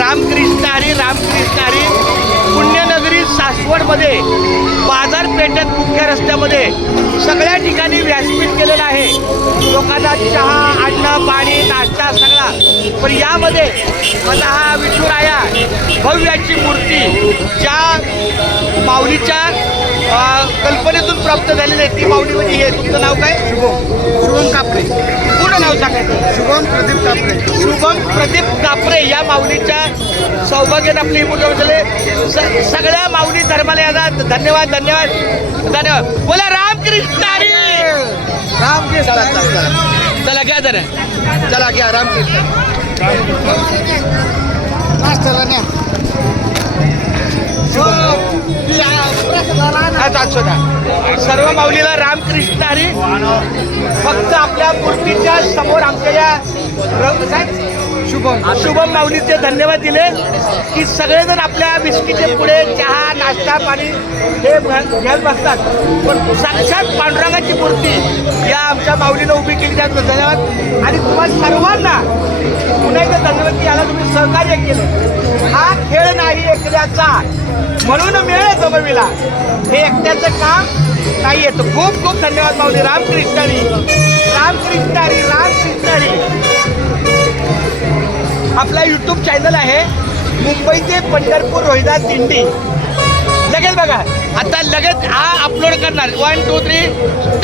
रामकृष्ण हरी रामकृष्ण हरी. पुण्यनगरी सासवडमध्ये बाजारपेठेत मुख्य रस्त्यामध्ये सगळ्या ठिकाणी व्यासपीठ केलेलं आहे. लोकांना चहा अन्न पाणी नाश्ता सगळा. पण यामध्ये मला हा विठुराया भव्याची मूर्ती ज्या माऊलीच्या कल्पनेतून प्राप्त झालेली आहे ती माऊली म्हणजे हे. तुमचं नाव काय? शुभम कापरे. पूर्ण नाव सांगायचं. शुभम प्रदीप कापरे. शुभम प्रदीप कापरे या माऊलीच्या सौभाग्याने आपली मुलं झाले. सगळ्या माऊली धर्माला येतात. धन्यवाद धन्यवाद धन्यवाद. बोला रामकृष्ण हरी. रामकृष्ण. चला घ्या जरा. चला घ्या रामकृष्ण. चला न्या. सर्व माऊलीला रामकृष्ण हरी. फक्त आपल्या मूर्तीच्या समोर आमच्या या शुभम माऊलीचे धन्यवाद दिले की सगळेजण आपल्या बिस्किटे पुढे चहा नाश्ता पाणी हे घ्यायला बसतात. पण साक्षात पांडुरंगाची मूर्ती या आमच्या माऊलीनं उभी केली. त्यात धन्यवाद. आणि तुम्हाला सर्वांना पुन्हा एकदा धन्यवाद की याला तुम्ही सहकार्य केलं. हा खेळ नाही एकट्याचा, म्हणून मेळ जमविला. हे एकट्याचं काम नाही येतं. खूप खूप धन्यवाद माऊली. रामकृष्ण हरी रामकृष्ण हरी रामकृष्ण हरी. आपला यूट्यूब चॅनल आहे मुंबई ते पंढरपूर रोहिदास दिंडी. लगेच बघा आता लगेच हा अपलोड करणार. 1 2 3